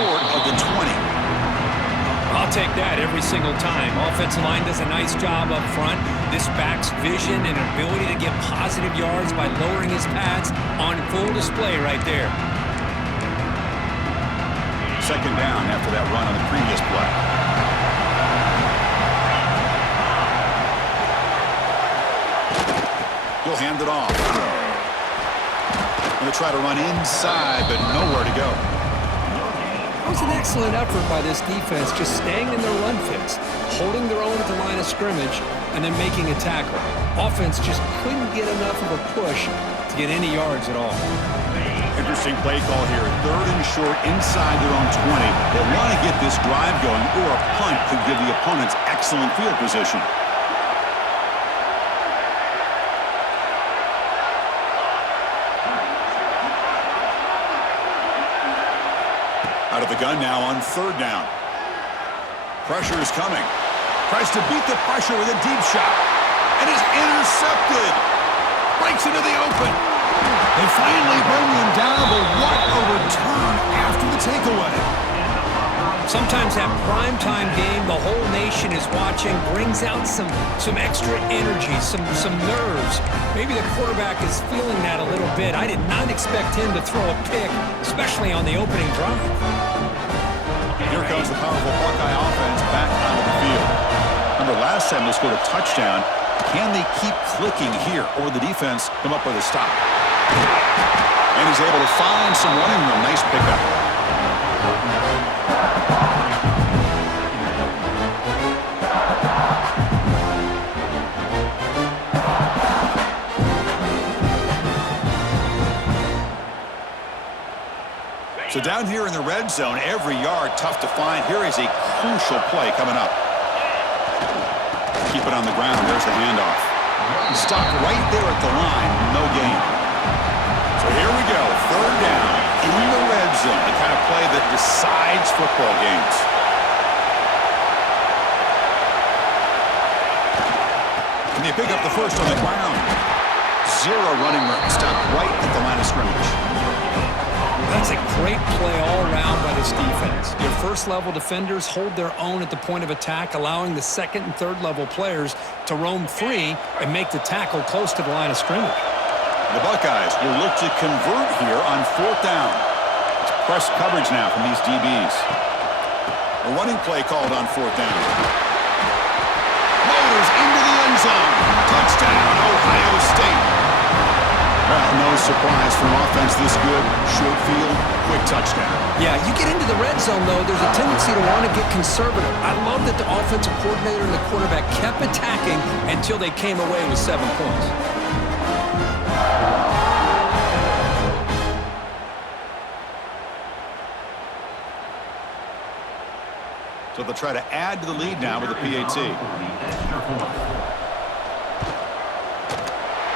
short of the 20. I'll take that every single time. Offensive line does a nice job up front. This back's vision and ability to get positive yards by lowering his pads on full display right there. Second down after that run on the previous play. He'll hand it off. Going to try to run inside, but nowhere to go. That was an excellent effort by this defense, just staying in their run fits, holding their own at the line of scrimmage, and then making a tackle. Offense just couldn't get enough of a push to get any yards at all. Interesting play call here. Third and short inside their own 20. They want to get this drive going, or a punt could give the opponents excellent field position. Out of the gun now on third down. Pressure is coming. Tries to beat the pressure with a deep shot. And is intercepted. Breaks into the open. They finally bring him down, but what a return after the takeaway. Sometimes that primetime game the whole nation is watching brings out some extra energy, some nerves. Maybe the quarterback is feeling that a little bit. I did not expect him to throw a pick, especially on the opening drive. Here comes the powerful Buckeye offense back onto the field. Remember, last time they scored a touchdown. Can they keep clicking here, or will the defense come up with a stop? And he's able to find some running room. Nice pickup. So down here in the red zone, every yard tough to find. Here is a crucial play coming up. Keep it on the ground. There's the handoff. Stopped right there at the line. No gain. So here we go. Third down in the red zone. The kind of play that decides football games. Can they pick up the first on the ground? Zero running room. Stopped right at the line of scrimmage. That's a great play all around by this defense. Your first-level defenders hold their own at the point of attack, allowing the second and third-level players to roam free and make the tackle close to the line of scrimmage. The Buckeyes will look to convert here on fourth down. It's press coverage now from these DBs. A running play called on fourth down. Motors into the end zone. Touchdown, Ohio State. Well, no surprise from offense this good. Short field, quick touchdown. Yeah, you get into the red zone, though, there's a tendency to want to get conservative. I love that the offensive coordinator and the quarterback kept attacking until they came away with 7 points. So they'll try to add to the lead now with the PAT.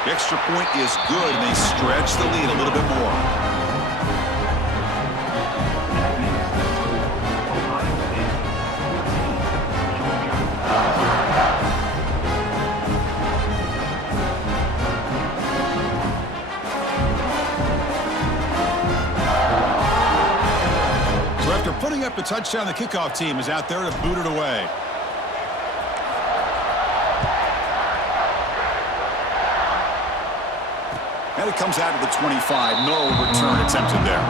The extra point is good, and they stretch the lead a little bit more. So after putting up the touchdown, the kickoff team is out there to boot it away. And it comes out of the 25. No return attempted there.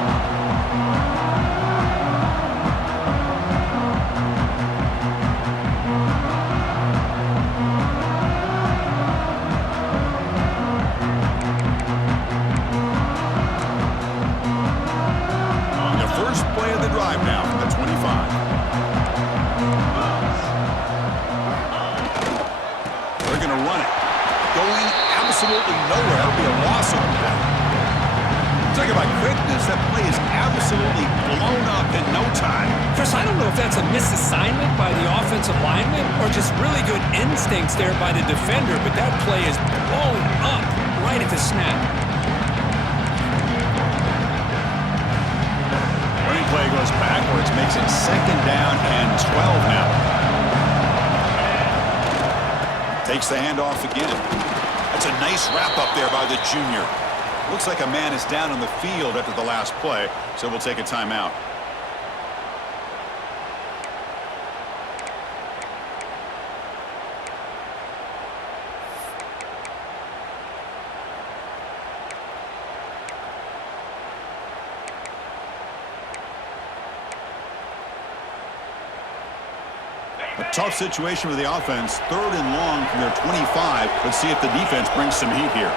And the first play of the drive now from the 25. They're going to run it. Going absolutely nowhere. It'll be a loss on the play. Talk about quickness. That play is absolutely blown up in no time. Chris, I don't know if that's a misassignment by the offensive lineman or just really good instincts there by the defender, but that play is blown up right at the snap. Running play goes backwards, makes it second down and 12 now. Takes the handoff again. That's a nice wrap up there by the junior. Looks like a man is down on the field after the last play, so we'll take a timeout. A tough situation for the offense. 3rd and long from their 25. Let's see if the defense brings some heat here.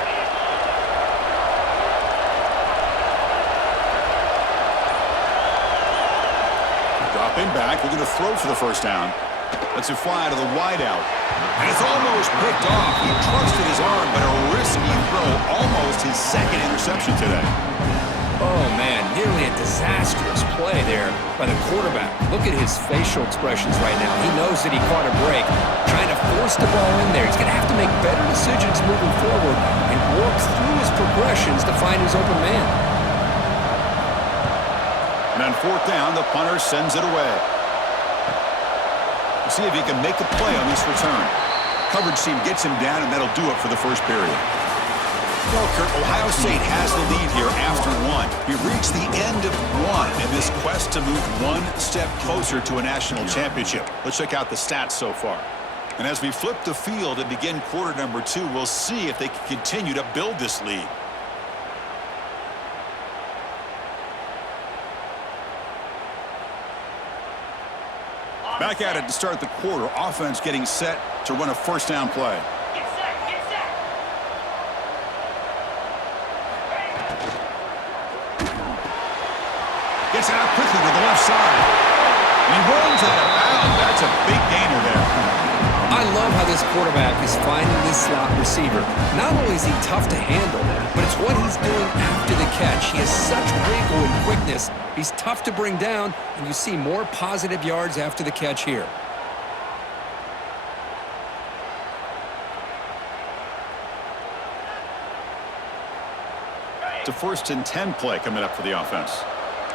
Dropping back, looking to throw for the first down. Lets it fly to the wideout. And it's almost picked off. He trusted his arm, but a risky throw. Almost his 2nd interception today. Oh, man, nearly a disastrous play there by the quarterback. Look at his facial expressions right now. He knows that he caught a break, trying to force the ball in there. He's going to have to make better decisions moving forward and work through his progressions to find his open man. And on 4th down, the punter sends it away. We'll see if he can make a play on this return. Coverage team gets him down, and that'll do it for the first period. Well, Kurt, Ohio State has the lead here after 1. We reached the end of 1 in this quest to move one step closer to a national championship. Let's check out the stats so far. And as we flip the field and begin quarter number 2, we'll see if they can continue to build this lead. Back at it to start the quarter. Offense getting set to run a first down play. Gets out quickly with the left side. And he rolls out of bounds. That's a big gainer there. I love how this quarterback is finding this slot receiver. Not only is he tough to handle, but it's what he's doing after the catch. He has such wiggle and quickness. He's tough to bring down, and you see more positive yards after the catch here. It's a 1st and 10 play coming up for the offense.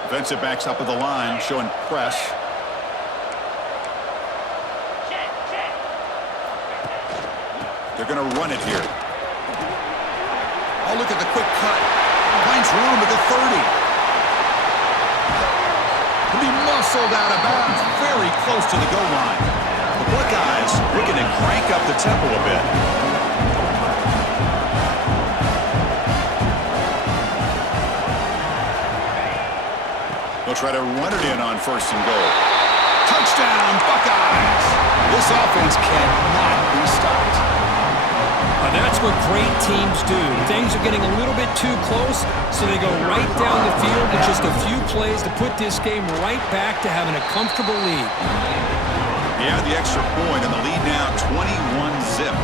Defensive backs up at the line, showing press. They're going to run it here. Oh, look at the quick cut. Finds room at the 30. He'll be muscled out of bounds, very close to the goal line. The Buckeyes looking to crank up the tempo a bit. They'll try to run it in on 1st and goal. Touchdown, Buckeyes! This offense cannot be stopped. That's what great teams do. Things are getting a little bit too close, so they go right down the field with just a few plays to put this game right back to having a comfortable lead. Yeah, the extra point, and the lead now 21-zip.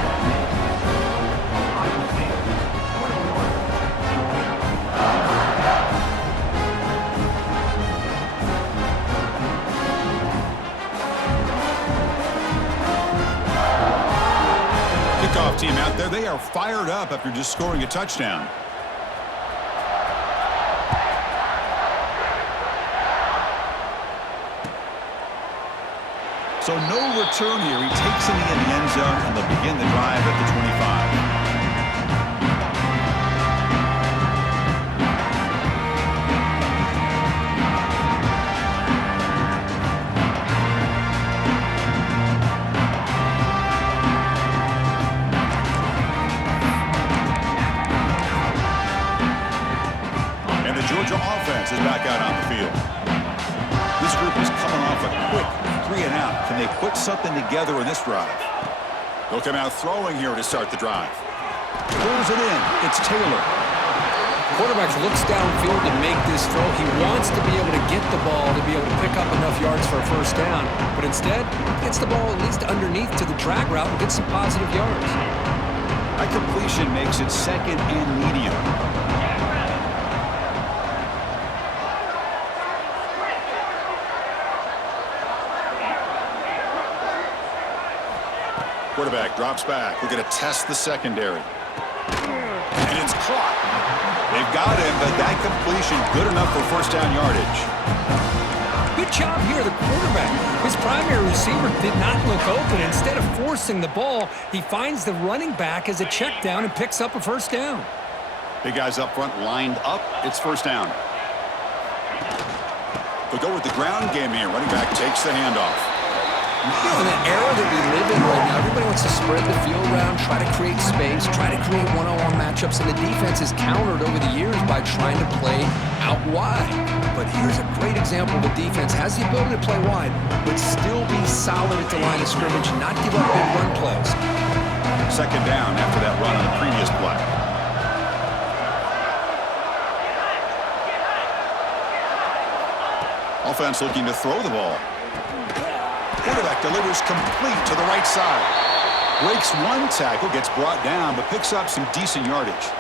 Kickoff team out there, they are fired up after just scoring a touchdown. So no return here. He takes it in the end zone, and they'll begin the drive at the 25. Offense is back out on the field. This group is coming off a quick 3-and-out. Can they put something together in this drive? They'll come out throwing here to start the drive. Pulls it in. It's Taylor. Quarterback looks downfield to make this throw. He wants to be able to get the ball to be able to pick up enough yards for a first down, but instead gets the ball at least underneath to the drag route and gets some positive yards. That completion makes it 2nd and medium. Quarterback drops back. We're going to test the secondary. And it's caught. They've got him, but that completion good enough for first down yardage. Good job here, the quarterback. His primary receiver did not look open. Instead of forcing the ball, he finds the running back as a check down and picks up a first down. Big guys up front lined up. It's first down. They'll go with the ground game here. Running back takes the handoff. You know, in the era that we live in right now, everybody wants to spread the field around, try to create space, try to create one-on-one matchups, and the defense is countered over the years by trying to play out wide. but here's a great example. The defense has the ability to play wide, but still be solid at the line of scrimmage and not give up big run plays. Second down after that run on the previous play. Offense looking to throw the ball. Quarterback delivers complete to the right side. Breaks one tackle, gets brought down, but picks up some decent yardage.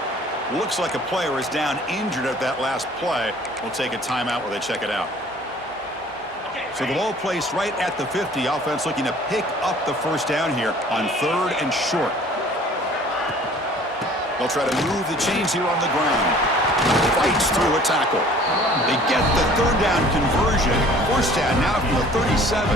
Looks like a player is down injured at that last play. We'll take a timeout while they check it out. So the ball placed right at the 50. Offense looking to pick up the first down here on 3rd and short. They'll try to move the chains here on the ground. Fights through a tackle. They get the 3rd down conversion. First down now from the 37.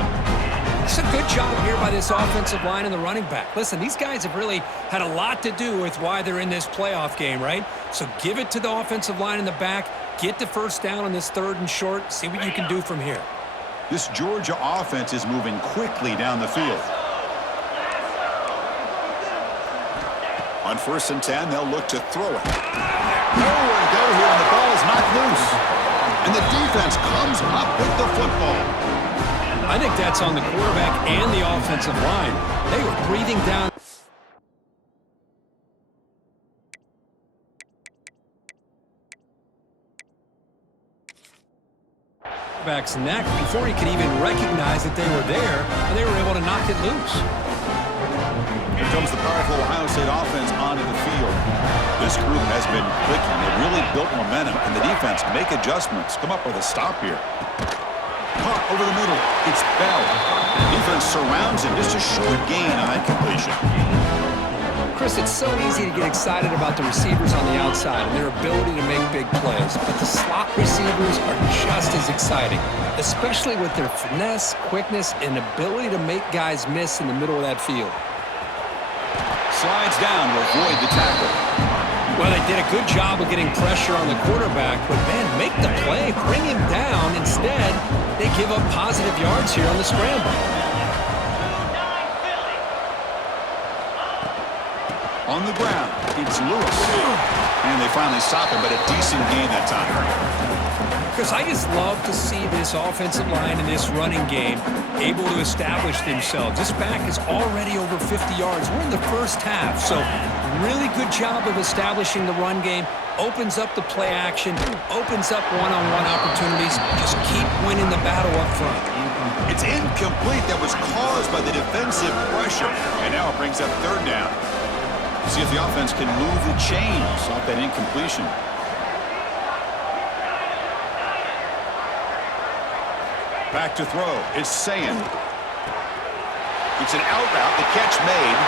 It's a good job here by this offensive line and the running back. Listen, these guys have really had a lot to do with why they're in this playoff game, right? So give it to the offensive line in the back. Get the first down on this 3rd and short. See what you can do from here. This Georgia offense is moving quickly down the field. On 1st and 10, they'll look to throw it. Nowhere to go here, and the ball is knocked loose. And the defense comes up with the football. I think that's on the quarterback and the offensive line. They were breathing down. Back's neck before he could even recognize that they were there, and they were able to knock it loose. Here comes the powerful Ohio State offense onto the field. This group has been clicking. They've really built momentum, and the defense make adjustments. Come up with a stop here. Caught over the middle. It's Bell. Defense surrounds him. Just a short gain on that completion. Chris, it's so easy to get excited about the receivers on the outside and their ability to make big plays, but the slot receivers are just as exciting, especially with their finesse, quickness, and ability to make guys miss in the middle of that field. Slides down to avoid the tackle. Well, they did a good job of getting pressure on the quarterback, but, man, make the play, bring him down. Instead, they give up positive yards here on the scramble. On the ground, it's Lewis. And they finally stop him, but a decent gain that time. Chris, I just love to see this offensive line and this running game able to establish themselves. This back is already over 50 yards. We're in the first half, so really good job of establishing the run game. Opens up the play action, opens up one-on-one opportunities. Just keep winning the battle up front. It's incomplete. That was caused by the defensive pressure. And now it brings up 3rd down. See if the offense can move the chains off that incompletion. Back to throw. It's Sand. It's an out route. The catch made.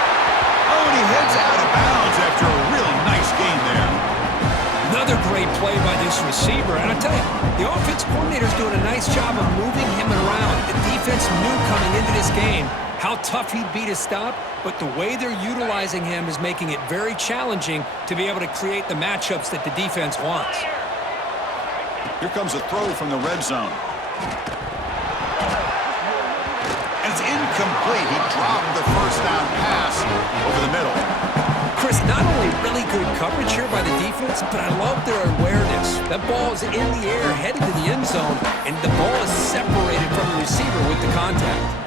Oh, and he heads out of bounds after a really nice gain there. Another great play by this receiver. And I tell you, the offense coordinator's doing a nice job of moving him around. The defense knew coming into this game how tough he'd be to stop, but the way they're utilizing him is making it very challenging to be able to create the matchups that the defense wants. Here comes a throw from the red zone. And it's incomplete. He dropped the first down pass over the middle. Chris, not only really good coverage here by the defense, but I love their awareness. That ball is in the air, headed to the end zone, and the ball is separated from the receiver with the contact.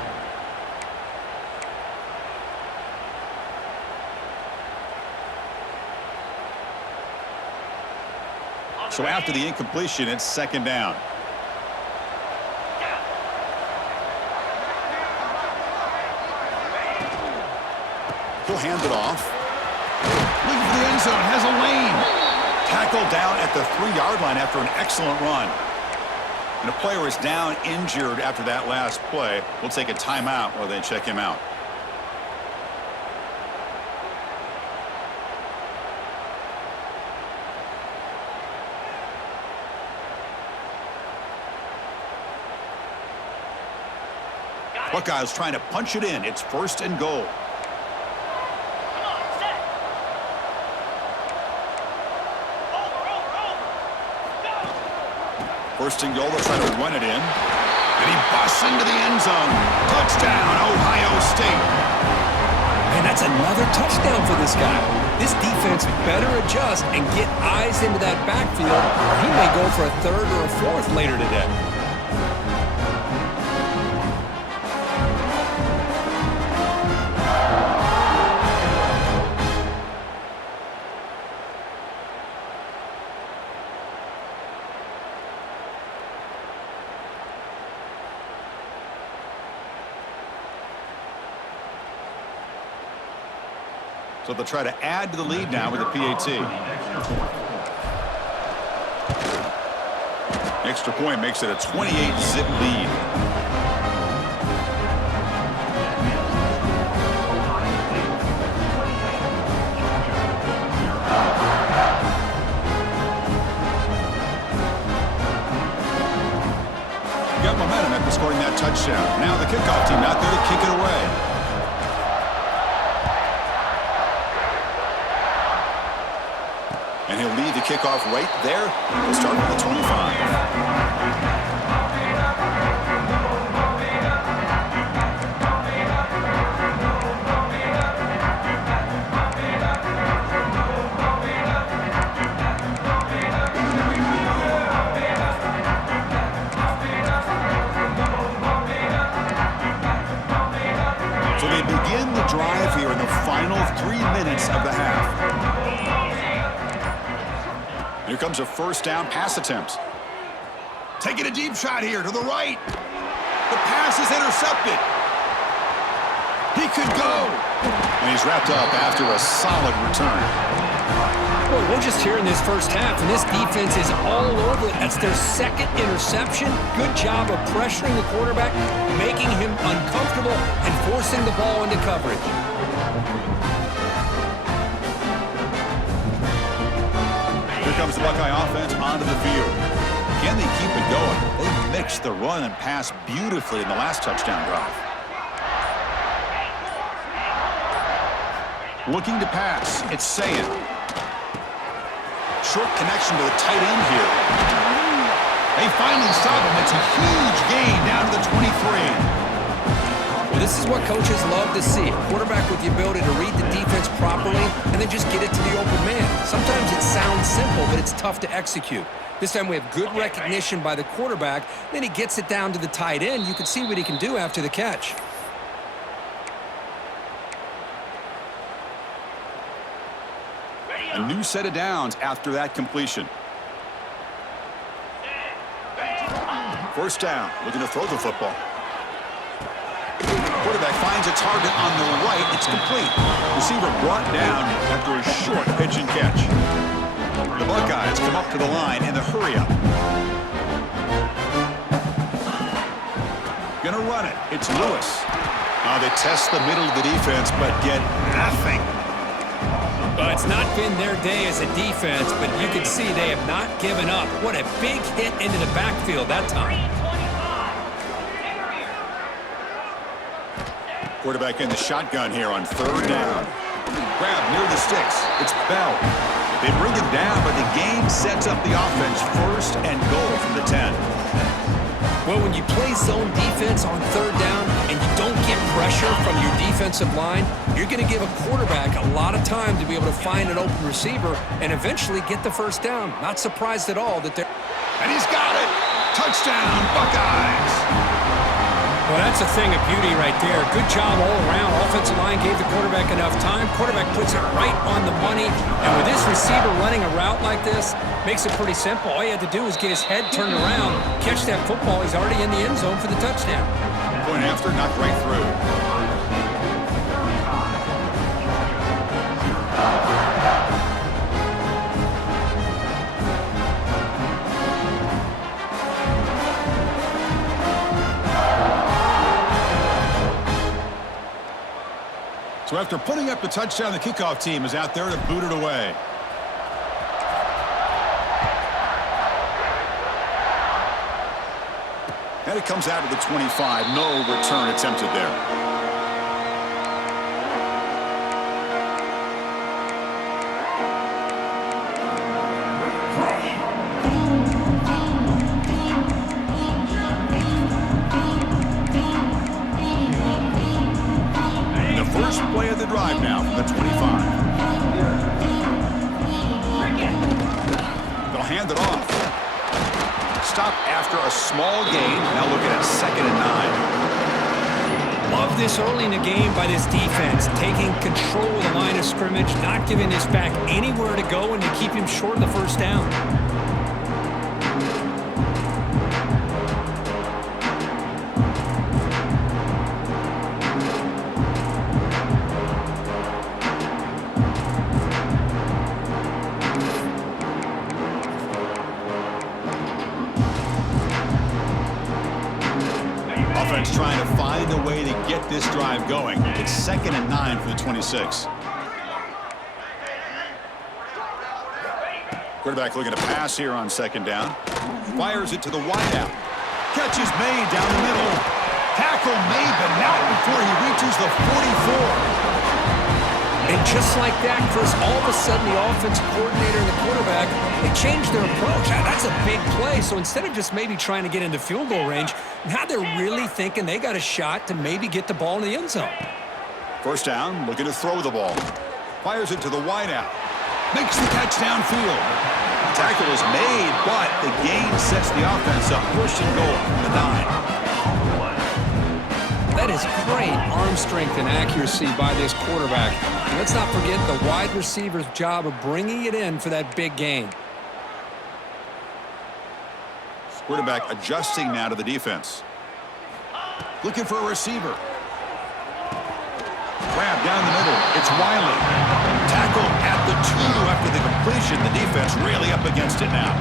So after the incompletion, it's 2nd down. He'll hand it off. Looking for the end zone, has a lane. Tackled down at the 3-yard line after an excellent run. And a player is down injured after that last play. We'll take a timeout while they check him out. Buckeyes trying to punch it in. It's 1st and goal. First and goal, they'll try to run it in. And he busts into the end zone. Touchdown, Ohio State. And that's another touchdown for this guy. This defense better adjust and get eyes into that backfield, or he may go for a third or a fourth later today. So they'll try to add to the lead now with a PAT. Extra point makes it a 28-zip lead. Got momentum after scoring that touchdown. Now the kickoff team out there to kick it away. And he'll lead the kickoff right there. We'll start with the 25. So they begin the drive here in the final 3 minutes of the half. Here comes a first down pass attempt. Taking a deep shot here to the right. The pass is intercepted. He could go. And he's wrapped up after a solid return. Boy, we're just here in this first half, and this defense is all over it. That's their second interception. Good job of pressuring the quarterback, making him uncomfortable, and forcing the ball into coverage. Here comes the Buckeye offense onto the field. Can they keep it going? They mixed the run and pass beautifully in the last touchdown drive. Looking to pass. It's Sayin. Short connection to the tight end here. They finally stop him. It's a huge gain down to the 23. Well, this is what coaches love to see. A quarterback with the ability to read the defense properly and then just get it to the open man. Sometimes it sounds simple, but it's tough to execute. This time we have good recognition by the quarterback. Then he gets it down to the tight end. You can see what he can do after the catch. A new set of downs after that completion. First down, looking to throw the football. Quarterback finds a target on the right. It's complete. Receiver brought down after a short pitch and catch. The Buckeyes come up to the line in the hurry-up. Gonna run it. It's Lewis. They test the middle of the defense, but get nothing. Well, it's not been their day as a defense, but you can see they have not given up. What a big hit into the backfield that time. Quarterback in the shotgun here on third down. Grab near the sticks. It's Bell. They bring him down, but the game sets up the offense first and goal from the 10. Well, when you play zone defense on third down and you don't get pressure from your defensive line, you're going to give a quarterback a lot of time to be able to find an open receiver and eventually get the first down. Not surprised at all that they're... And he's got it! Touchdown, Buckeyes! Well, that's a thing of beauty right there. Good job all around. Offensive line gave the quarterback enough time. Quarterback puts it right on the money. And with this receiver running a route like this, makes it pretty simple. All you had to do was get his head turned around, catch that football. He's already in the end zone for the touchdown. Point after, knocked right through. So after putting up the touchdown, the kickoff team is out there to boot it away. And it comes out to the 25. No return attempted there. First play of the drive now from the 25. after a small gain. Now looking at 2nd and 9. Love this early in the game by this defense, taking control of the line of scrimmage, not giving this back anywhere to go, and to keep him short of the first down. Offense trying to find a way to get this drive going. It's 2nd and 9 for the 26. Quarterback looking to pass here on 2nd down. Fires it to the wideout. Catch is made down the middle. Tackle made, but not before he reaches the 44. And just like that, Chris, all of a sudden the offensive coordinator and the quarterback, they changed their approach. That's a big play. So instead of just maybe trying to get into field goal range, now they're really thinking they got a shot to maybe get the ball in the end zone. First down, looking to throw the ball. Fires it to the wideout. Makes the catch downfield. Tackle is made, but the gain sets the offense up. First and goal from the 9. That is great arm strength and accuracy by this quarterback. And let's not forget the wide receiver's job of bringing it in for that big gain. Quarterback adjusting now to the defense. Looking for a receiver. Grab down the middle. It's Wiley. Tackle at the 2 after the completion. The defense really up against it now.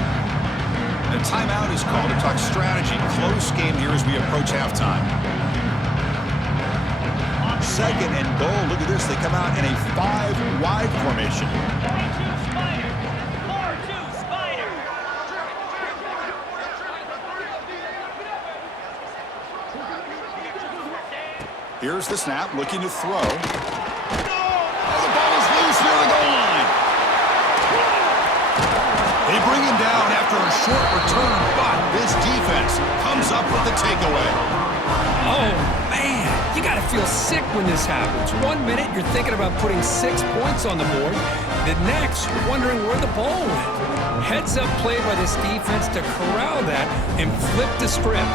A timeout is called to talk strategy. Close game here as we approach halftime. 2nd and goal. Look at this. They come out in a 5-wide formation. 4-2 Spider. 4-2 Spider. Here's the snap. Looking to throw. Oh, the ball is loose near the goal line. They bring him down after a short return, but this defense comes up with the takeaway. Oh, man. You got to feel sick when this happens. 1 minute, you're thinking about putting 6 points on the board. The next, you're wondering where the ball went. Heads up play by this defense to corral that and flip the script.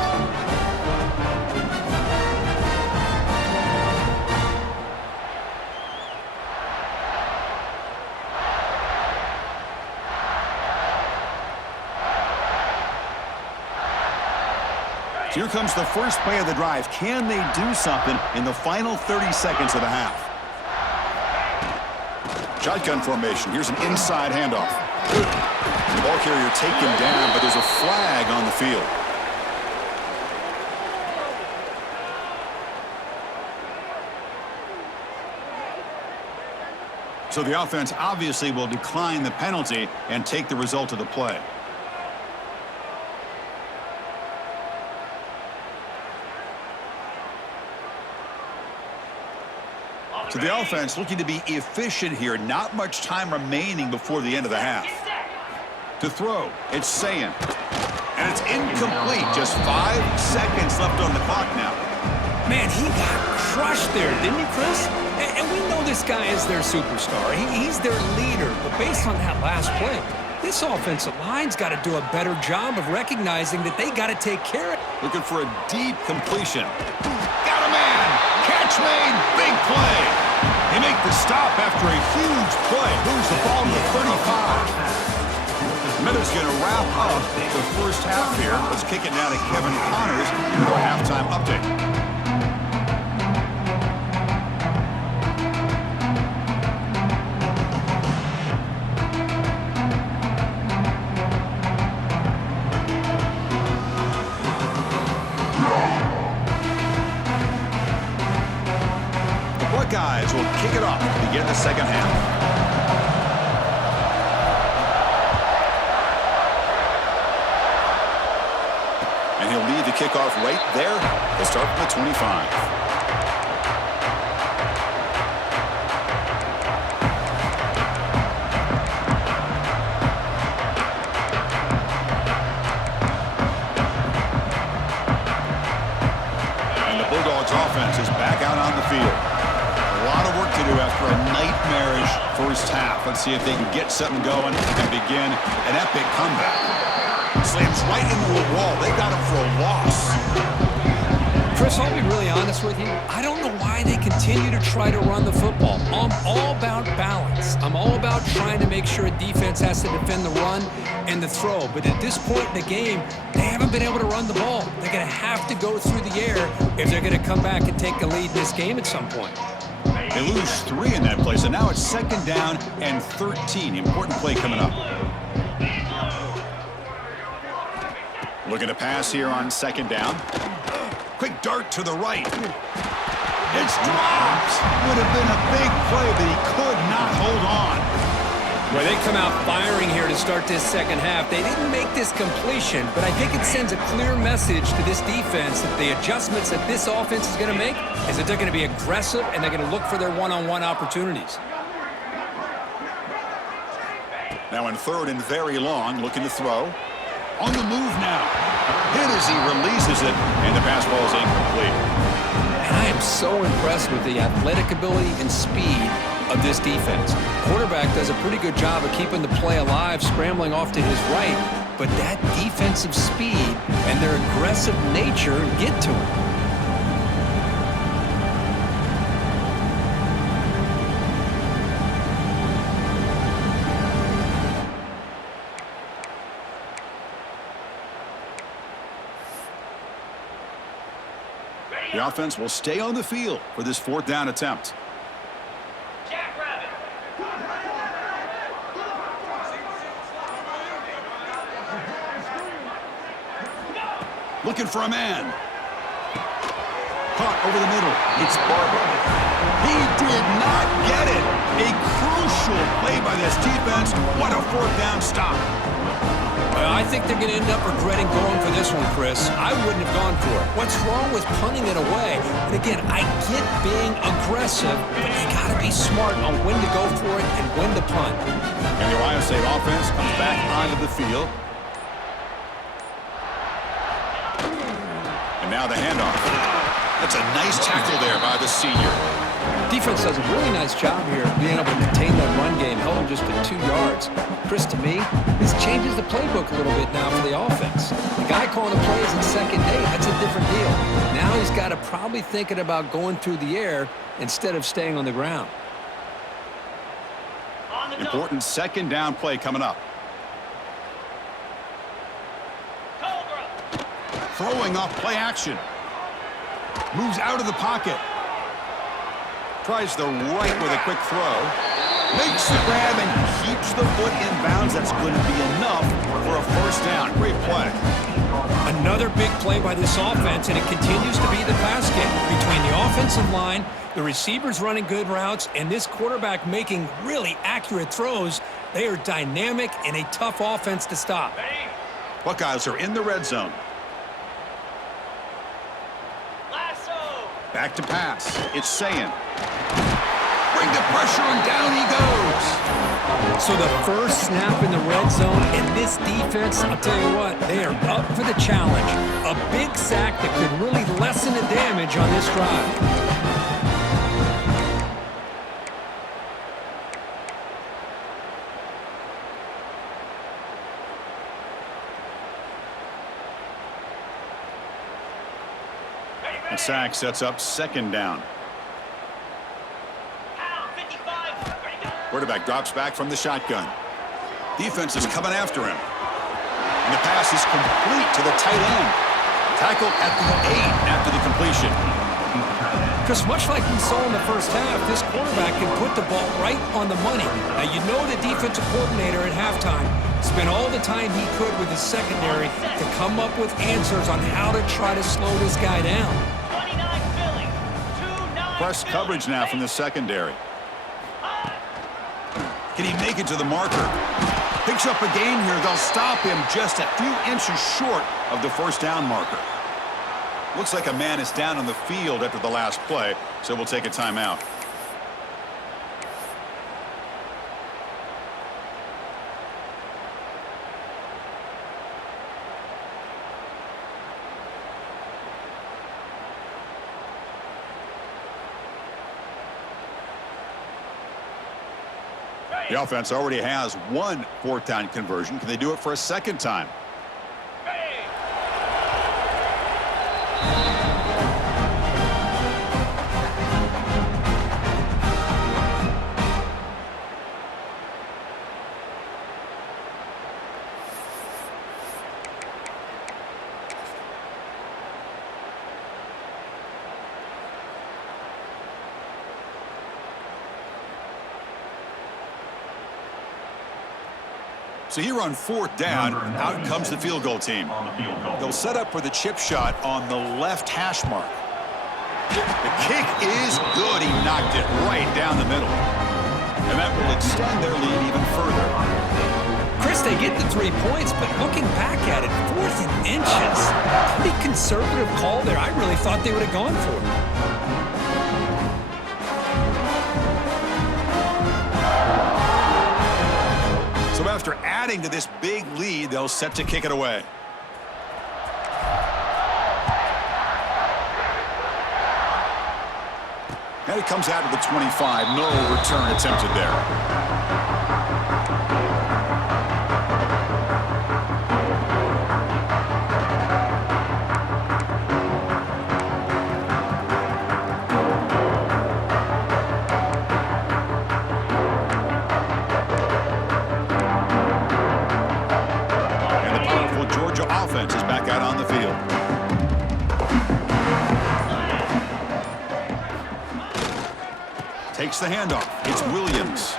Here comes the first play of the drive. Can they do something in the final 30 seconds of the half? Shotgun formation. Here's an inside handoff. The ball carrier taken down, but there's a flag on the field. So the offense obviously will decline the penalty and take the result of the play. So the offense looking to be efficient here. Not much time remaining before the end of the half. To throw, it's Sayin. And it's incomplete. Just 5 seconds left on the clock now. Man, he got crushed there, didn't he, Chris? And we know this guy is their superstar. He's their leader. But based on that last play, this offensive line's got to do a better job of recognizing that they got to take care of it. Looking for a deep completion. Got a man. Catch made. Big play. They make the stop after a huge play. Moves the ball to the 35. Miller's going to wrap up the first half here. Let's kick it now to Kevin Connors for a halftime update. Buckeyes will kick it off to begin the second half. And he'll lead the kickoff right there to start from the 25. And the Bulldogs offense is back out on the field. A lot of work to do after a nightmarish first half. Let's see if they can get something going and begin an epic comeback. Slams right into a wall. They got him for a loss. Chris, I'll be really honest with you. I don't know why they continue to try to run the football. I'm all about balance. I'm all about trying to make sure a defense has to defend the run and the throw. But at this point in the game, they haven't been able to run the ball. They're going to have to go through the air if they're going to come back and take a lead in this game at some point. They lose 3 in that play, so now it's 2nd down and 13. Important play coming up. Looking to pass here on 2nd down. Quick dart to the right. It's dropped. Would have been a big play, but he could not hold on. Well, they come out firing here to start this second half. They didn't make this completion, but I think it sends a clear message to this defense that the adjustments that this offense is going to make is that they're going to be aggressive and they're going to look for their one-on-one opportunities. Now in 3rd and very long, looking to throw. On the move now. Hit as he releases it, and the pass ball is incomplete. And I am so impressed with the athletic ability and speed of this defense. Quarterback does a pretty good job of keeping the play alive, scrambling off to his right, but that defensive speed and their aggressive nature get to him. The offense will stay on the field for this 4th down attempt. Jackrabbit. Looking for a man. Caught over the middle. It's Barber. He did not get it. A crucial play by this defense. What a 4th down stop. I think they're going to end up regretting going for this one, Chris. I wouldn't have gone for it. What's wrong with punting it away? And again, I get being aggressive, but you got to be smart on when to go for it and when to punt. And the Ohio State offense comes back onto the field. And now the handoff. That's a nice tackle there by the senior. Defense does a really nice job here being able to contain that run game, held him just at 2 yards. Chris, to me, this changes the playbook a little bit now for the offense. The guy calling the plays in 2nd day, that's a different deal. Now he's got to probably thinking about going through the air instead of staying on the ground. On the go. Important 2nd down play coming up. Cobra. Throwing off play action. Moves out of the pocket. Tries the right with a quick throw. Makes the grab and keeps the foot in bounds. That's going to be enough for a 1st down. Great play. Another big play by this offense, and it continues to be the pass game between the offensive line, the receivers running good routes, and this quarterback making really accurate throws. They are dynamic and a tough offense to stop. Buckeyes are in the red zone. Lasso. Back to pass. It's Sayin. Bring the pressure and down he goes. So the first snap in the red zone, and this defense, I'll tell you what, they are up for the challenge. A big sack that could really lessen the damage on this drive. The sack sets up 2nd down. Quarterback drops back from the shotgun. Defense is coming after him. And the pass is complete to the tight end. Tackled at the 8 after the completion. Chris, much like we saw in the first half, this quarterback can put the ball right on the money. Now, you know the defensive coordinator at halftime spent all the time he could with his secondary to come up with answers on how to try to slow this guy down. 29 Philly. 2-9 Press coverage now from the secondary. Can he make it to the marker? Picks up a gain here. They'll stop him just a few inches short of the 1st down marker. Looks like a man is down on the field after the last play, so we'll take a timeout. The offense already has 1 4th down conversion. Can they do it for a 2nd time? So here on 4th down, out comes the field goal team. They'll set up for the chip shot on the left hash mark. The kick is good. He knocked it right down the middle. And that will extend their lead even further. Chris, they get the 3 points, but looking back at it, 4th and inches. Pretty conservative call there. I really thought they would have gone for it. So after adding to this big lead, they'll set to kick it away. And it comes out of the 25. No return attempted there. And the powerful Georgia offense is back out on the field. Takes the handoff. It's Williams.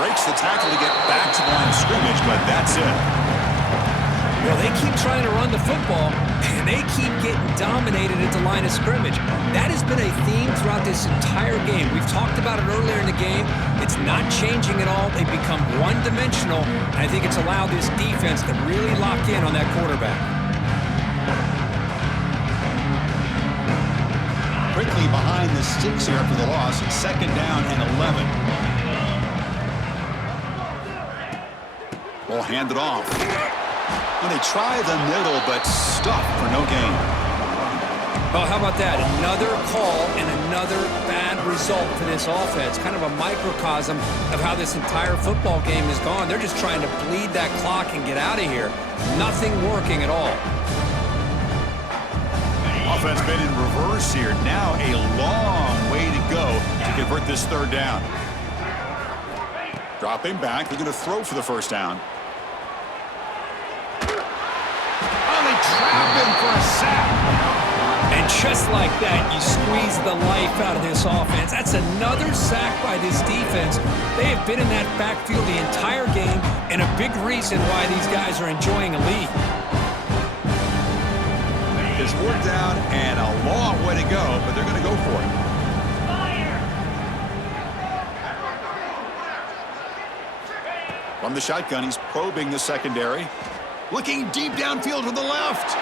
Breaks the tackle to get back to the line of scrimmage, but that's it. Well, they keep trying to run the football, and they keep getting dominated at the line of scrimmage. That has been a theme throughout this entire game. We've talked about it earlier in the game. It's not changing at all. They've become one-dimensional, and I think it's allowed this defense to really lock in on that quarterback. Quickly behind the sticks here after the loss. 2nd down and 11. Ball handed off. And they try the middle, but stuffed for no gain. Oh, how about that? Another call and another bad result for this offense. Kind of a microcosm of how this entire football game has gone. They're just trying to bleed that clock and get out of here. Nothing working at all. Offense been in reverse here. Now a long way to go to convert this 3rd down. Dropping back. They're going to throw for the 1st down. Oh, they trap him for a sack. And just like that, you squeeze the life out of this offense. That's another sack by this defense. They have been in that backfield the entire game, and a big reason why these guys are enjoying a lead. It's 4th down and a long way to go, but they're going to go for it. From the shotgun, he's probing the secondary. Looking deep downfield to the left.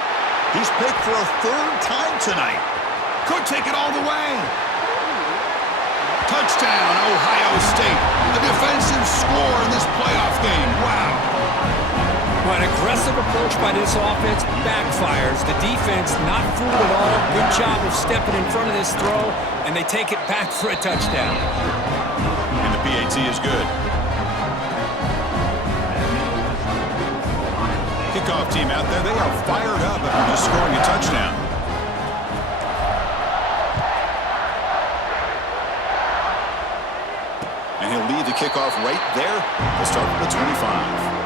He's picked for a 3rd time tonight. Could take it all the way. Touchdown, Ohio State. A defensive score in this playoff game. Wow. Well, an aggressive approach by this offense backfires. The defense not fooled at all. Good job of stepping in front of this throw, and they take it back for a touchdown. And the PAT is good. Kickoff team out there, they are fired up after just scoring a touchdown. And he'll lead the kickoff right there. They'll start from the 25.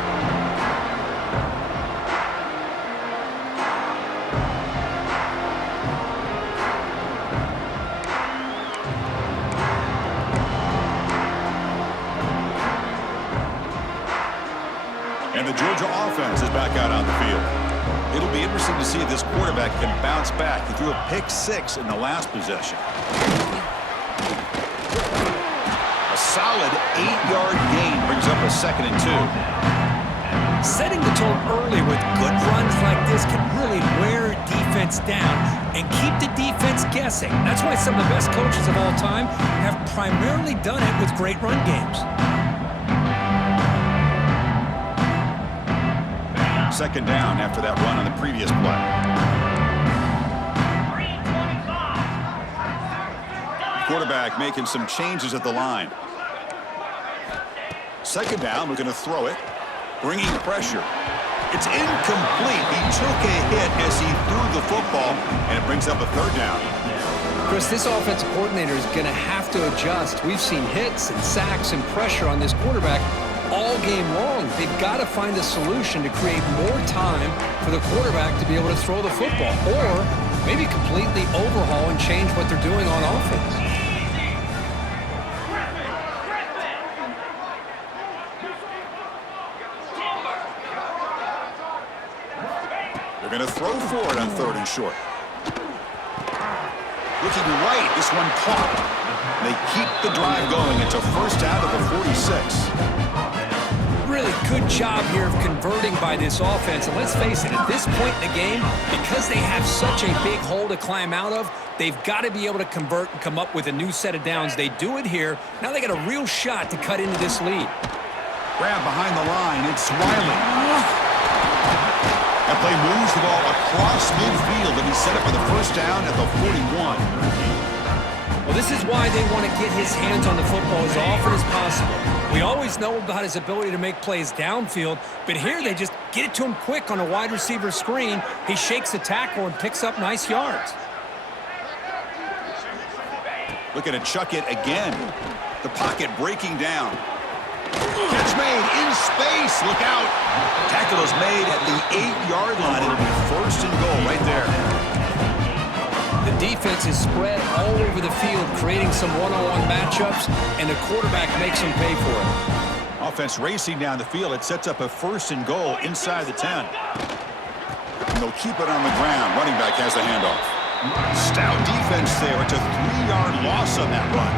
And the Georgia offense is back out on the field. It'll be interesting to see if this quarterback can bounce back. He threw a pick-6 in the last possession. A solid 8-yard gain brings up a 2nd and 2. Setting the tone early with good runs like this can really wear defense down and keep the defense guessing. That's why some of the best coaches of all time have primarily done it with great run games. 2nd down after that run on the previous play. Quarterback making some changes at the line. 2nd down, we're going to throw it. Bringing pressure. It's incomplete. He took a hit as he threw the football, and it brings up a 3rd down. Chris, this offensive coordinator is going to have to adjust. We've seen hits and sacks and pressure on this quarterback all game long. They've got to find a solution to create more time for the quarterback to be able to throw the football, or maybe completely overhaul and change what they're doing on offense. throw it on 3rd and short. Looking right, this one caught. They keep the drive going. It's a first down at the 46. Really good job here of converting by this offense. And let's face it, at this point in the game, because they have such a big hole to climb out of, they've got to be able to convert and come up with a new set of downs. They do it here. Now they got a real shot to cut into this lead. Grab behind the line. It's Wiley. That play moves the ball across midfield, and he's set up for the first down at the 41. Well, this is why they want to get his hands on the football as often as possible. We always know about his ability to make plays downfield, but here they just get it to him quick on a wide receiver screen. He shakes the tackle and picks up nice yards. Looking to chuck it again. The pocket breaking down. Catch made in space. Look out. Tackle is made at the 8-yard line. It'll be first and goal right there. The defense is spread all over the field, creating some one-on-one matchups, and the quarterback makes them pay for it. Offense racing down the field. It sets up a first and goal inside the 10. And they'll keep it on the ground. Running back has the handoff. Stout defense there. It's a 3-yard loss on that run.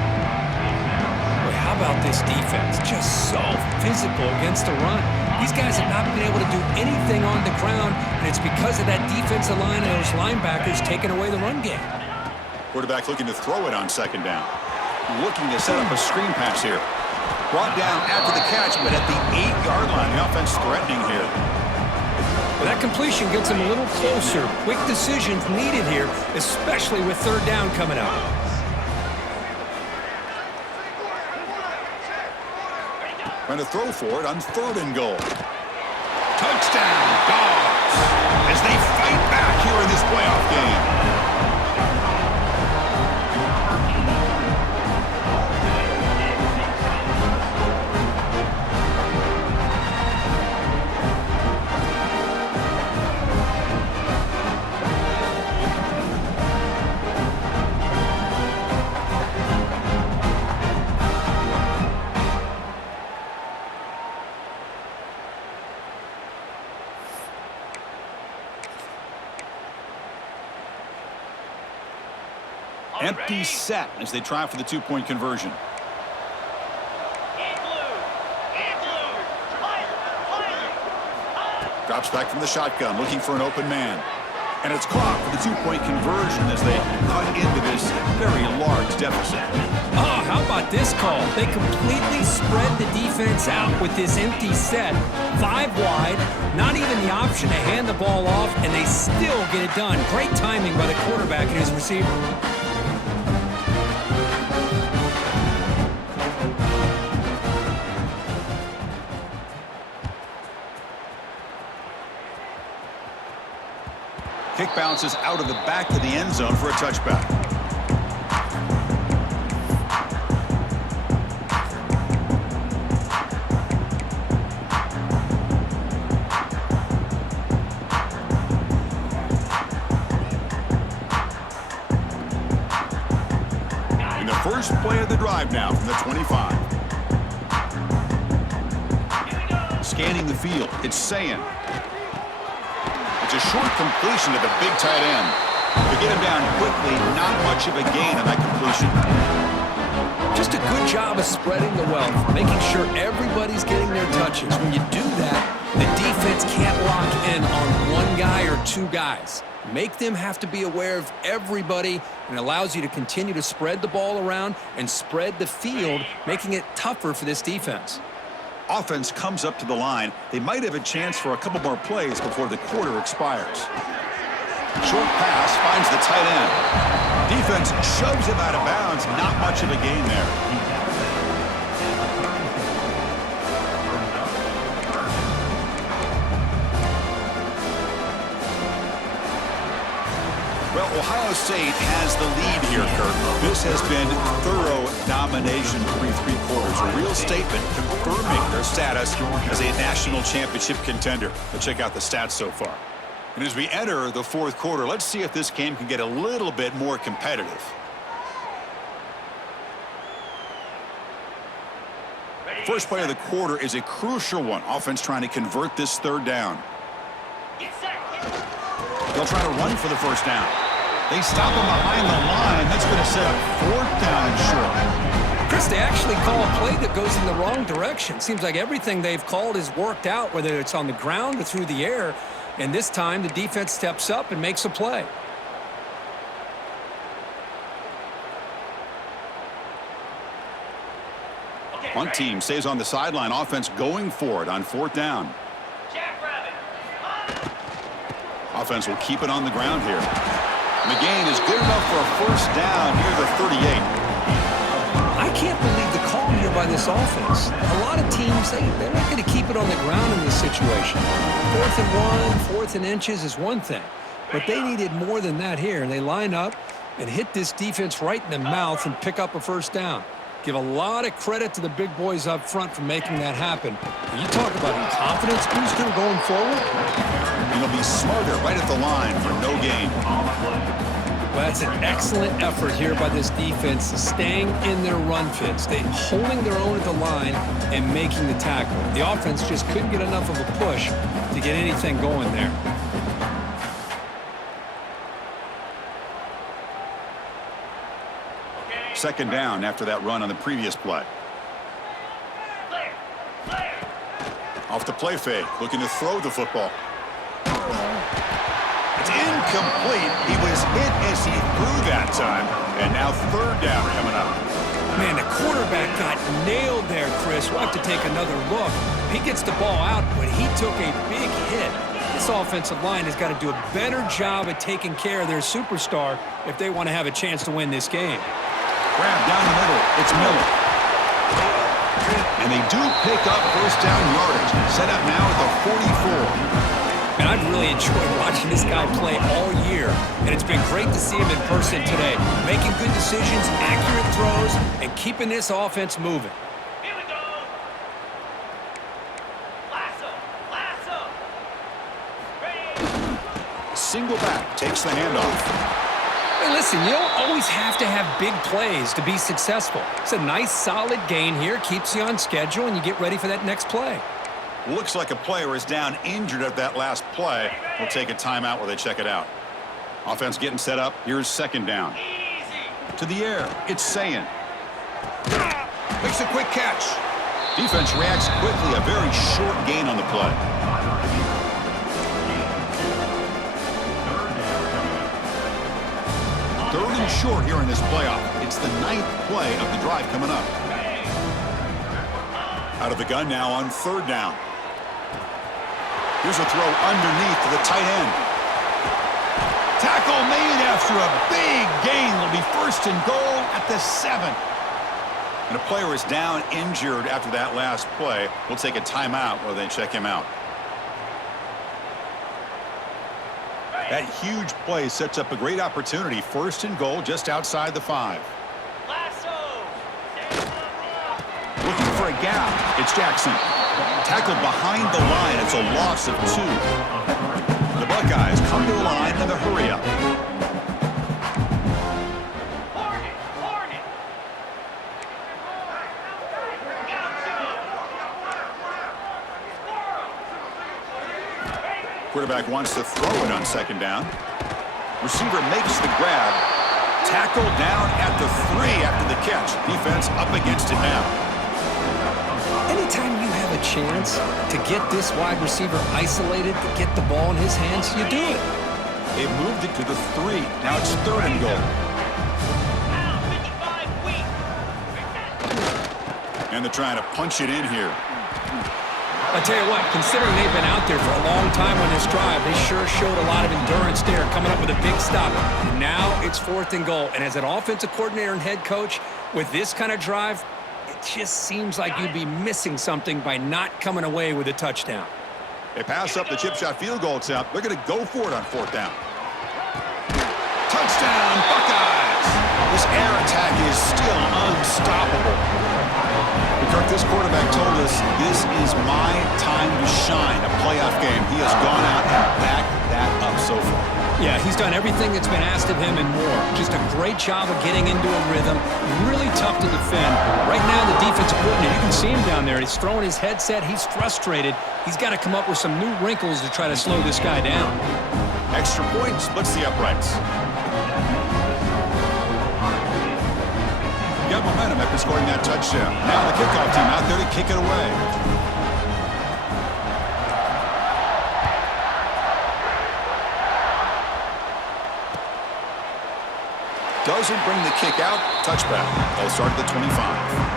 Boy, how about this defense? Just so physical against the run. These guys have not been able to do anything on the ground, and it's because of that defensive line and those linebackers taking away the run game. Quarterback looking to throw it on 2nd down. Looking to set up a screen pass here. Brought down after the catch, but at the 8-yard line. The offense threatening here. But that completion gets them a little closer. Quick decisions needed here, especially with 3rd down coming up. Trying to throw for it on 3rd and goal. Touchdown, Dogs, as they fight back here in this playoff game. Empty set as they try for the 2-point conversion. Drops back from the shotgun, looking for an open man. And it's caught for the 2-point conversion as they cut into this very large deficit. Oh, how about this call? They completely spread the defense out with this empty set. 5 wide, not even the option to hand the ball off, and they still get it done. Great timing by the quarterback and his receiver. Kick bounces out of the back of the end zone for a touchback. And the first play of the drive now from the 25. Scanning the field, it's Sayin. It's a short completion to the big tight end. To get him down quickly, not much of a gain on that completion. Just a good job of spreading the wealth, making sure everybody's getting their touches. When you do that, the defense can't lock in on one guy or 2 guys. Make them have to be aware of everybody, and allows you to continue to spread the ball around and spread the field, making it tougher for this defense. Offense comes up to the line. They might have a chance for a couple more plays before the quarter expires. Short pass finds the tight end. Defense shoves him out of bounds. Not much of a gain there. Well, Ohio State has the lead here, Kirk. This has been thorough domination through 3 quarters. A real statement confirming their status as a national championship contender. Let's check out the stats so far. And as we enter the 4th quarter, let's see if this game can get a little bit more competitive. First play of the quarter is a crucial one. Offense trying to convert this 3rd down. They'll try to run for the first down. They stop him behind the line. That's going to set up fourth down and short. Chris, they actually call a play that goes in the wrong direction. Seems like everything they've called has worked out, whether it's on the ground or through the air. And this time, the defense steps up and makes a play. One team stays on the sideline. Offense going for it on fourth down. Jackrabbit. Offense will keep it on the ground here. And the gain is good enough for a first down near the 38. I can't believe the call here by this offense. A lot of teams, they're not going to keep it on the ground in this situation. 4th and 1, 4th and inches is one thing. But they needed more than that here. And they line up and hit this defense right in the mouth and pick up a first down. Give a lot of credit to the big boys up front for making that happen. When you talk about a confidence booster going forward. And he'll be smarter right at the line for no gain. Well, that's an excellent effort here by this defense, staying in their run fit, holding their own at the line and making the tackle. The offense just couldn't get enough of a push to get anything going there. Second down after that run on the previous play. Off the play fake, looking to throw the football. It's incomplete. He was hit as he threw that time. And now third down coming up. Man, the quarterback got nailed there, Chris. We'll have to take another look. He gets the ball out, but he took a big hit. This offensive line has got to do a better job at taking care of their superstar if they want to have a chance to win this game. Grab down the middle. It's Miller. And they do pick up first down yardage. Set up now at the 44. And I've really enjoyed watching this guy play all year. And it's been great to see him in person today. Making good decisions, accurate throws, and keeping this offense moving. Here we go. Lasso. Lasso. Ready. Single back takes the handoff. Hey, listen, you don't always have to have big plays to be successful. It's a nice, solid gain here. Keeps you on schedule, and you get ready for that next play. Looks like a player is down injured at that last play. We'll take a timeout while they check it out. Offense getting set up. Here's second down. Easy. To the air. It's Sayin. Makes a quick catch. Defense reacts quickly. A very short gain on the play. Third and short here in this playoff. It's the 9th play of the drive coming up. Out of the gun now on third down. Here's a throw underneath to the tight end. Tackle made after a big gain. Will be first and goal at the 7. And a player is down injured after that last play. We'll take a timeout while they check him out. That huge play sets up a great opportunity. First and goal just outside the 5. Lasso. Looking for a gap. It's Jackson. Tackled behind the line. It's a loss of 2. The Buckeyes come to the line in the hurry up. Hornet. Quarterback wants to throw it on second down. Receiver makes the grab. Tackled down at the 3 after the catch. Defense up against it now. Anytime you have a chance to get this wide receiver isolated, to get the ball in his hands, you do it. They've moved it to the 3. Now it's third and goal. Now 55 weak. And they're trying to punch it in here. I tell you what, considering they've been out there for a long time on this drive, they sure showed a lot of endurance there, coming up with a big stop. Now it's fourth and goal. And as an offensive coordinator and head coach, with this kind of drive, it just seems like you'd be missing something by not coming away with a touchdown. They pass up the chip shot field goal attempt. They're going to go for it on fourth down. Touchdown, Buckeyes! This air attack is still unstoppable. Kirk, this quarterback told us this is my time to shine, a playoff game. He has gone out and backed that up so far. Yeah, he's done everything that's been asked of him and more. Just a great job of getting into a rhythm. Really tough to defend. Right now, the defensive coordinator, you can see him down there. He's throwing his headset. He's frustrated. He's got to come up with some new wrinkles to try to slow this guy down. Extra point splits the uprights. Got momentum after scoring that touchdown. Now the kickoff team out there to kick it away. Doesn't bring the kick out. Touchback. They'll start at the 25.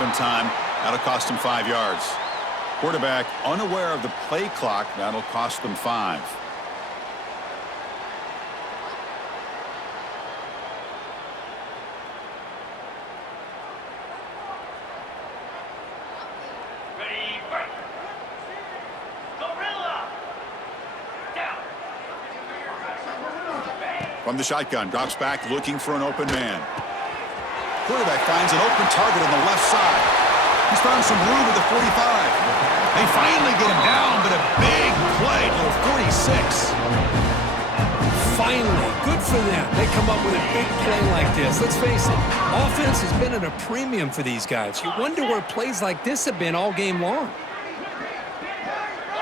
In time, that'll cost them 5 yards. Quarterback unaware of the play clock. That'll cost them 5. Ready, break. Gorilla. Down. From the shotgun, drops back looking for an open man. Quarterback finds an open target on the left side. He's found some room at the 45. They finally get him down, but a big play to the 46. Finally, good for them. They come up with a big play like this. Let's face it, offense has been at a premium for these guys. You wonder where plays like this have been all game long.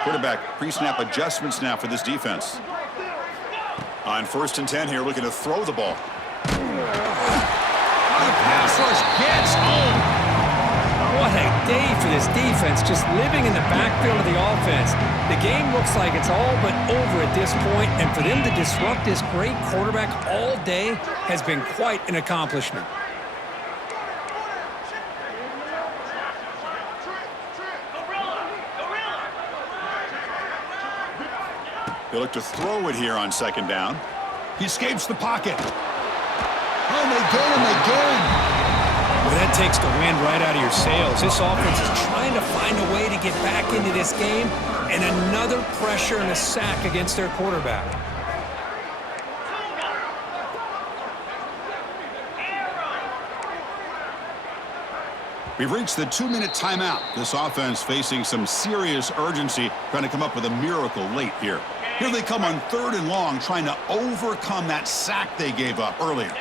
Quarterback pre-snap adjustments now for this defense. On 1st and 10 here, looking to throw the ball. The pass rush gets home. What a day for this defense, just living in the backfield of the offense. The game looks like it's all but over at this point, and for them to disrupt this great quarterback all day has been quite an accomplishment. They look to throw it here on 2nd down. He escapes the pocket. Oh, they get him again. Well, that takes the wind right out of your sails. This offense is trying to find a way to get back into this game, and another pressure and a sack against their quarterback. We've reached the 2-minute timeout. This offense facing some serious urgency, trying to come up with a miracle late here. Here they come on 3rd and long, trying to overcome that sack they gave up earlier.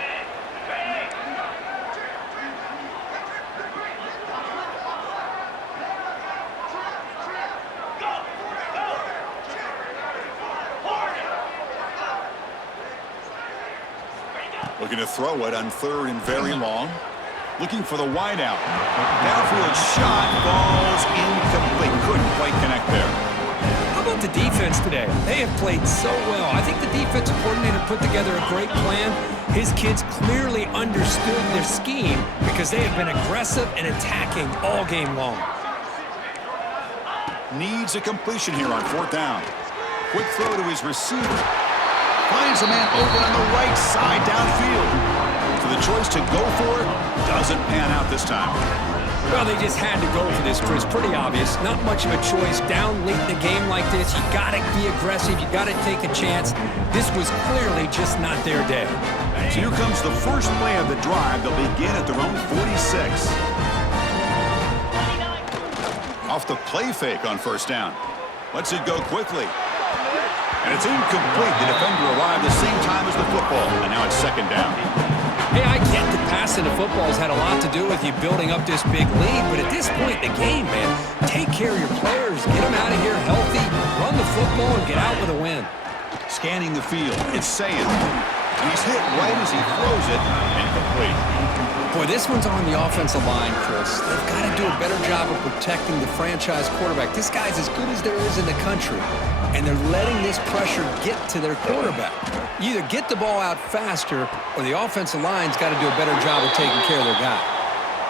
Looking to throw it on 3rd and very long. Looking for the wideout. Downfield shot falls incomplete. Couldn't quite connect there. How about the defense today? They have played so well. I think the defensive coordinator put together a great plan. His kids clearly understood their scheme because they have been aggressive and attacking all game long. Needs a completion here on 4th down. Quick throw to his receiver. Finds a man open on the right side downfield. So the choice to go for it doesn't pan out this time. Well, they just had to go for this, Chris. Pretty obvious. Not much of a choice. Down late in the game like this, you got to be aggressive. You got to take a chance. This was clearly just not their day. So here comes the first play of the drive. They'll begin at their own 46. Off the play fake on 1st down. Lets it go quickly. And it's incomplete. The defender arrived the same time as the football. And now it's 2nd down. Hey, I get that passing the football has had a lot to do with you building up this big lead, but at this point in the game, man, take care of your players, get them out of here healthy, run the football, and get out with a win. Scanning the field, it's Sayan. And he's hit right as he throws it, incomplete. Boy, this one's on the offensive line, Chris. They've got to do a better job of protecting the franchise quarterback. This guy's as good as there is in the country, and they're letting this pressure get to their quarterback. You either get the ball out faster, or the offensive line's got to do a better job of taking care of their guy.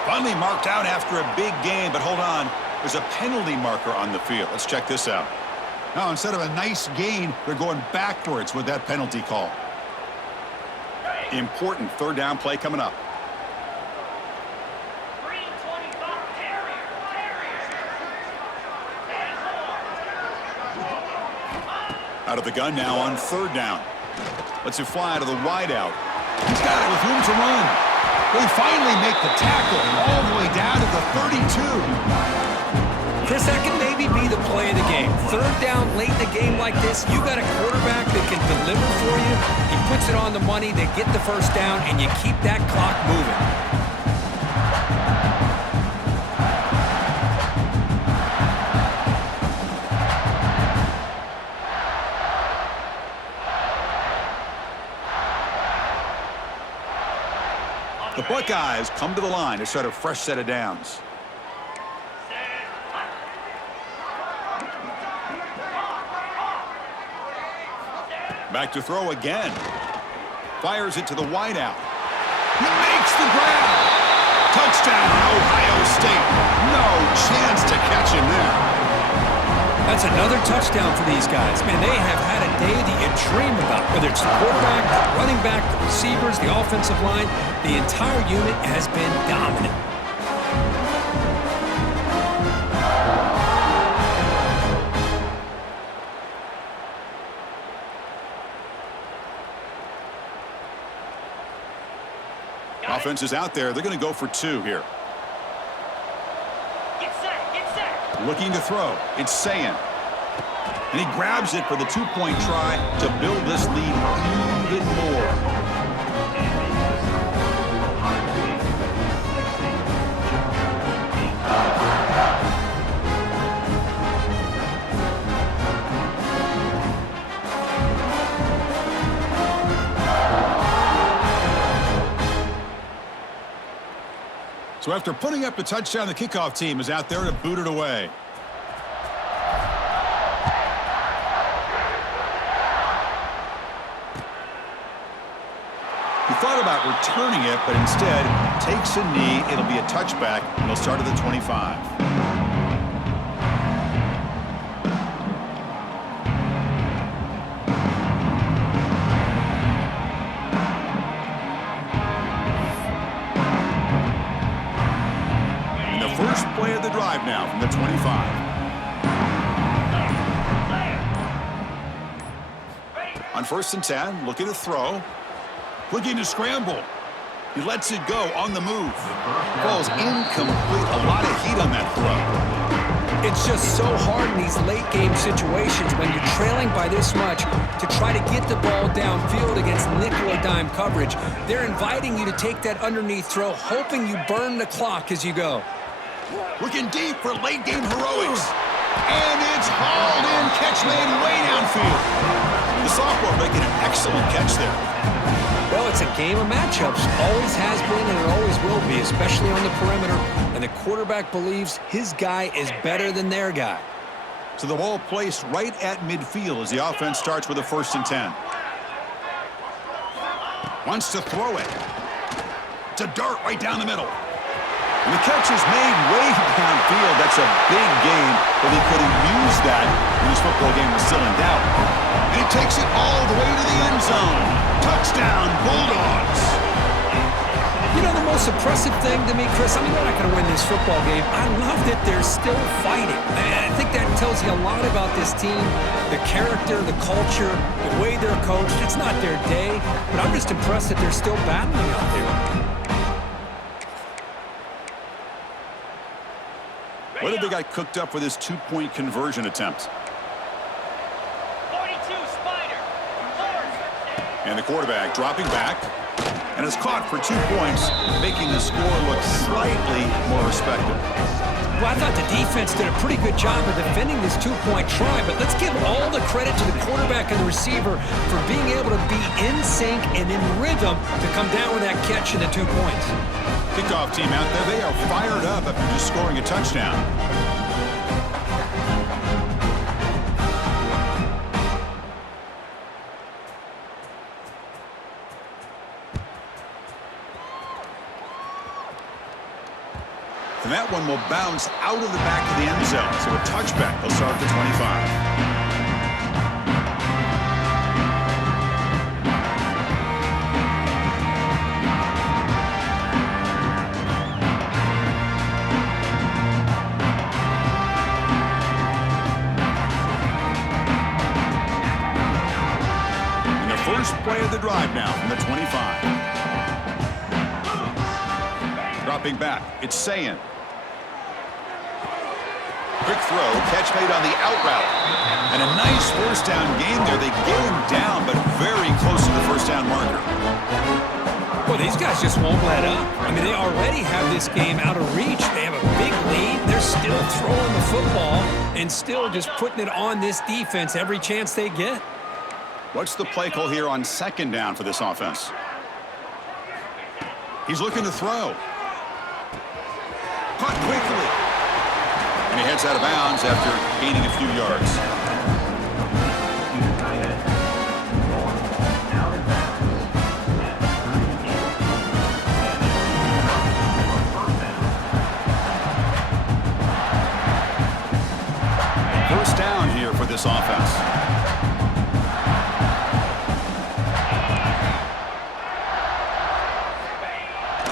Finally marked out after a big game, but hold on. There's a penalty marker on the field. Let's check this out. Now, instead of a nice gain, they're going backwards with that penalty call. Important 3rd down play coming up. Out of the gun now on 3rd down. Lets it fly to the wideout. He's got it with room to run. They finally make the tackle all the way down to the 32. Chris, that can maybe be the play of the game. Third down late in a game like this, you got a quarterback that can deliver for you. He puts it on the money, they get the first down, and you keep that clock moving. The Buckeyes come to the line to start a fresh set of downs. Back to throw again. Fires it to the wideout. He makes the grab. Touchdown, Ohio State. No chance to catch him there. That's another touchdown for these guys. Man, they have had a day that you dream about. Whether it's the quarterback, the running back, the receivers, the offensive line, the entire unit has been dominant. Offense is out there. They're going to go for two here. Get set, get set. Looking to throw. It's Sayin. And he grabs it for the two-point try to build this lead even more. So after putting up the touchdown, the kickoff team is out there to boot it away. He thought about returning it, but instead takes a knee. It'll be a touchback, and they'll start at the 25. First play of the drive now from the 25. On 1st and 10, looking to throw. Looking to scramble. He lets it go on the move. Falls incomplete. A lot of heat on that throw. It's just so hard in these late game situations when you're trailing by this much to try to get the ball downfield against nickel or dime coverage. They're inviting you to take that underneath throw, hoping you burn the clock as you go. Looking deep for late game heroics. And it's hauled in. Catch made way downfield. The sophomore making an excellent catch there. Well, it's a game of matchups. Always has been and it always will be, especially on the perimeter. And the quarterback believes his guy is better than their guy. So the ball placed right at midfield as the offense starts with a 1st and 10. Wants to throw it. It's a dart right down the middle. And the catch is made way downfield. That's a big gain, but he could have used that when his football game was still in doubt. And he takes it all the way to the end zone. Touchdown, Bulldogs. You know, the most impressive thing to me, Chris, I mean, they're not going to win this football game. I love that they're still fighting. I think that tells you a lot about this team, the character, the culture, the way they're coached. It's not their day, but I'm just impressed that they're still battling out there. What did they got cooked up with this two-point conversion attempt? 42, Spider. And the quarterback dropping back. And is caught for 2 points, making the score look slightly more respectable. Well, I thought the defense did a pretty good job of defending this two-point try, but let's give all the credit to the quarterback and the receiver for being able to be in sync and in rhythm to come down with that catch and the 2 points. Kickoff team out there, they are fired up after just scoring a touchdown. And that one will bounce out of the back of the end zone. So a touchback. They'll start at the 25. First play of the drive now from the 25. Dropping back. It's Sayin. Quick throw. Catch made on the out route. And a nice first down game there. They get him down, but very close to the first down marker. Well, these guys just won't let up. I mean, they already have this game out of reach. They have a big lead. They're still throwing the football and still just putting it on this defense every chance they get. What's the play call here on second down for this offense? He's looking to throw. Caught quickly. And he heads out of bounds after gaining a few yards. First down here for this offense.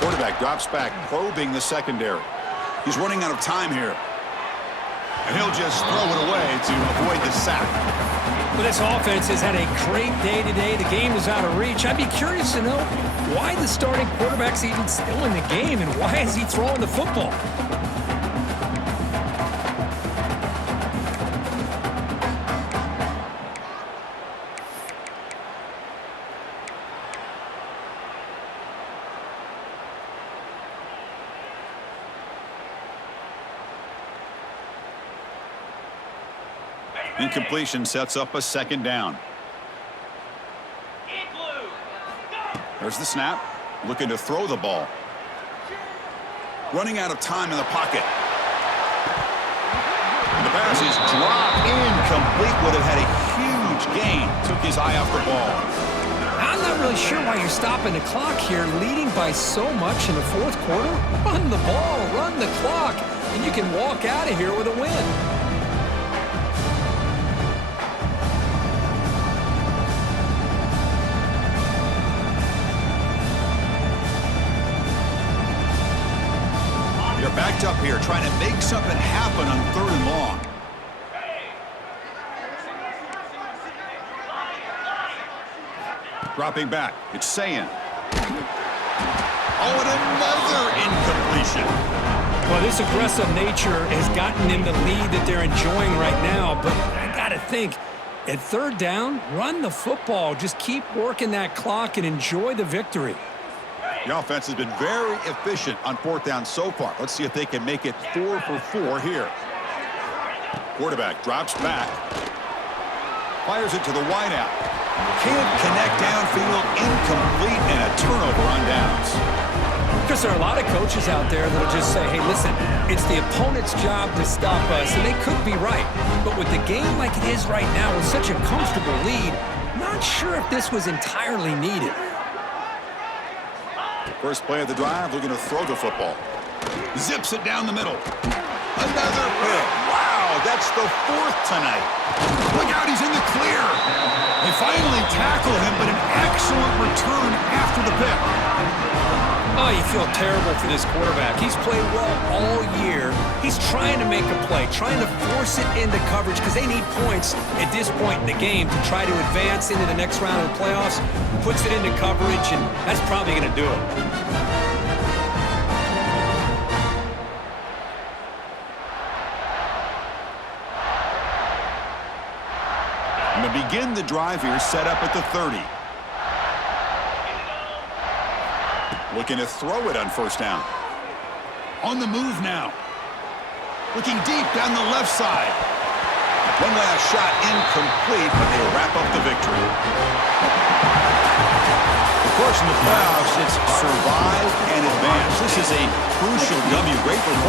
Quarterback drops back, probing the secondary. He's running out of time here. And he'll just throw it away to avoid the sack. Well, this offense has had a great day today. The game is out of reach. I'd be curious to know why the starting quarterback's even still in the game and why is he throwing the football? Incompletion sets up a second down. There's the snap. Looking to throw the ball. Running out of time in the pocket. The pass is dropped. Incomplete. Would have had a huge gain. Took his eye off the ball. I'm not really sure why you're stopping the clock here, leading by so much in the fourth quarter. Run the ball, run the clock, and you can walk out of here with a win. You're backed up here trying to make something happen on 3rd and long. Dropping back. It's Sayin. Oh, and another incompletion. Well, this aggressive nature has gotten them the lead that they're enjoying right now, but I got to think, at 3rd down, run the football. Just keep working that clock and enjoy the victory. The offense has been very efficient on 4th down so far. Let's see if they can make it 4 for 4 here. Quarterback drops back. Fires it to the wideout. Can't connect downfield. Incomplete and a turnover on downs. Because there are a lot of coaches out there that will just say, hey, listen, it's the opponent's job to stop us, and they could be right. But with the game like it is right now with such a comfortable lead, not sure if this was entirely needed. First play of the drive, looking to throw the football. Zips it down the middle. Another pick. Wow, that's the 4th tonight. Look out, he's in the clear. They finally tackle him, but an excellent return after the pick. Oh, you feel terrible for this quarterback. He's played well all year. He's trying to make a play, trying to force it into coverage because they need points at this point in the game to try to advance into the next round of the playoffs. Puts it into coverage, and that's probably going to do it. And to begin the drive here, set up at the 30. Looking to throw it on 1st down. On the move now. Looking deep down the left side. One last shot incomplete, but they wrap up the victory. Of course, in the playoffs, it's survive and advance. This is a crucial W. Great performance.